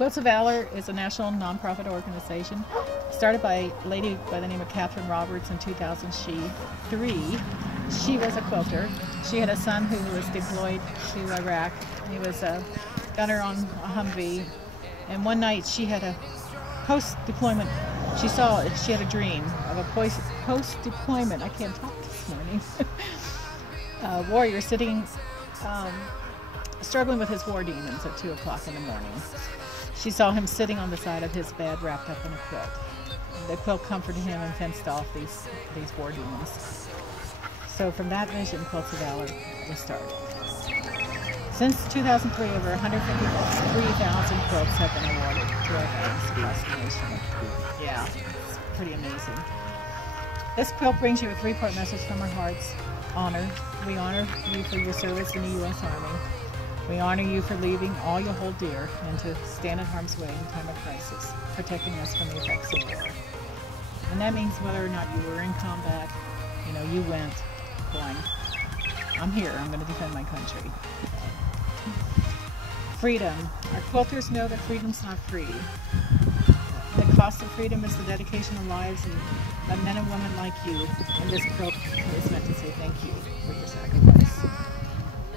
Quilts of Valor is a national nonprofit organization started by a lady by the name of Catherine Roberts in 2003. She was a quilter. She had a son who was deployed to Iraq. He was a gunner on a Humvee. And one night she had a post-deployment, she had a dream of a post-deployment, I can't talk this morning, warrior sitting, struggling with his war demons at 2 o'clock in the morning. She saw him sitting on the side of his bed wrapped up in a quilt. The quilt comforted him and fenced off these war demons. So from that vision, Quilts of Valor was started. Since 2003, over 153,000 quilts have been awarded to our veterans across the nation. Yeah, it's pretty amazing. This quilt brings you a 3-part message from our hearts. Honor. We honor you for your service in the U.S. Army. We honor you for leaving all you hold dear and to stand in harm's way in time of crisis, protecting us from the effects of war. And that means whether or not you were in combat, you went going, I'm here, I'm going to defend my country. Freedom. Our quilters know that freedom's not free. The cost of freedom is the dedication of lives of men and women like you, and this quilt is meant to say thank you for your sacrifice.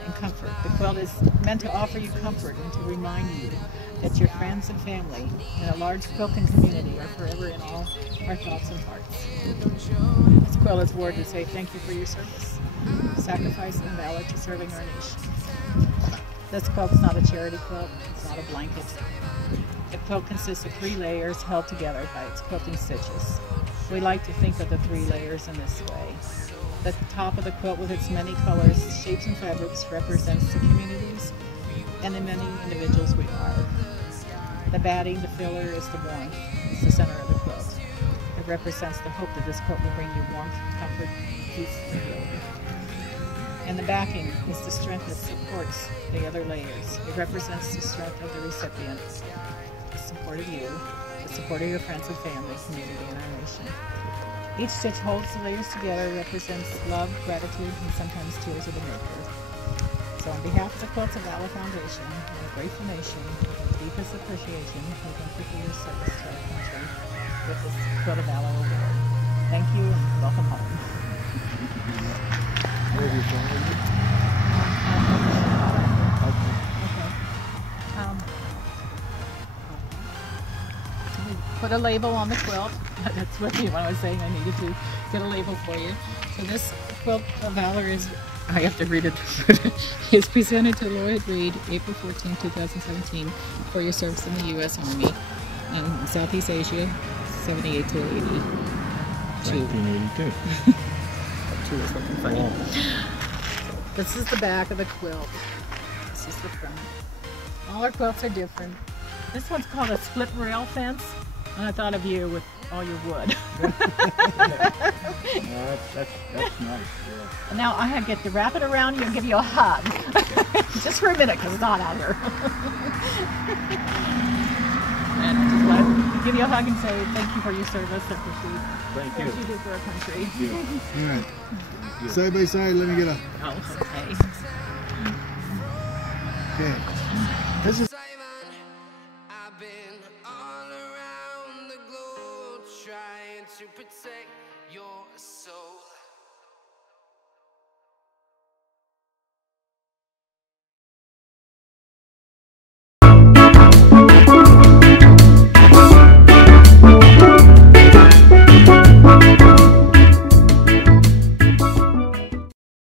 And comfort. The quilt is meant to offer you comfort and to remind you that your friends and family and a large quilting community are forever in all our thoughts and hearts. This quilt is a word to say thank you for your service, sacrifice, and valor to serving our nation. This quilt is not a charity quilt, it's not a blanket. The quilt consists of 3 layers held together by its quilting stitches. We like to think of the 3 layers in this way. The top of the quilt with its many colors, shapes, and fabrics represents the communities and the many individuals we are. The batting, the filler, is the warmth. It's the center of the quilt. It represents the hope that this quilt will bring you warmth, comfort, peace, and healing. And the backing is the strength that supports the other layers. It represents the strength of the recipient, the support of you, the support of your friends and family, community, and our nation. Each stitch holds the layers together, represents love, gratitude, and sometimes tears of the maker. So on behalf of the Quilts of Valor Foundation and the grateful nation, with the deepest appreciation, we thank you for your service to our country with this Quilt of Valor Award. Thank you and welcome home. Put a label on the quilt. That's what I was saying. I needed to get a label for you. So this Quilt of Valor is, I have to read it, is presented to Lloyd Reed, April 14, 2017, for your service in the U.S. Army in Southeast Asia, 78 to 82. 1982. Two is looking funny. Wow. This is the back of the quilt. This is the front. All our quilts are different. This one's called a split rail fence, and I thought of you with all your wood. That's nice. Yeah. And now I get to wrap it around you and give you a hug. Just for a minute, because it's hot out here. And I just want to give you a hug and say thank you for your service. Thank you. What you did for our country. Thank you. All right. Side by side, let me get a... Oh, okay. Okay. This is... I've been all around the globe trying to protect your soul.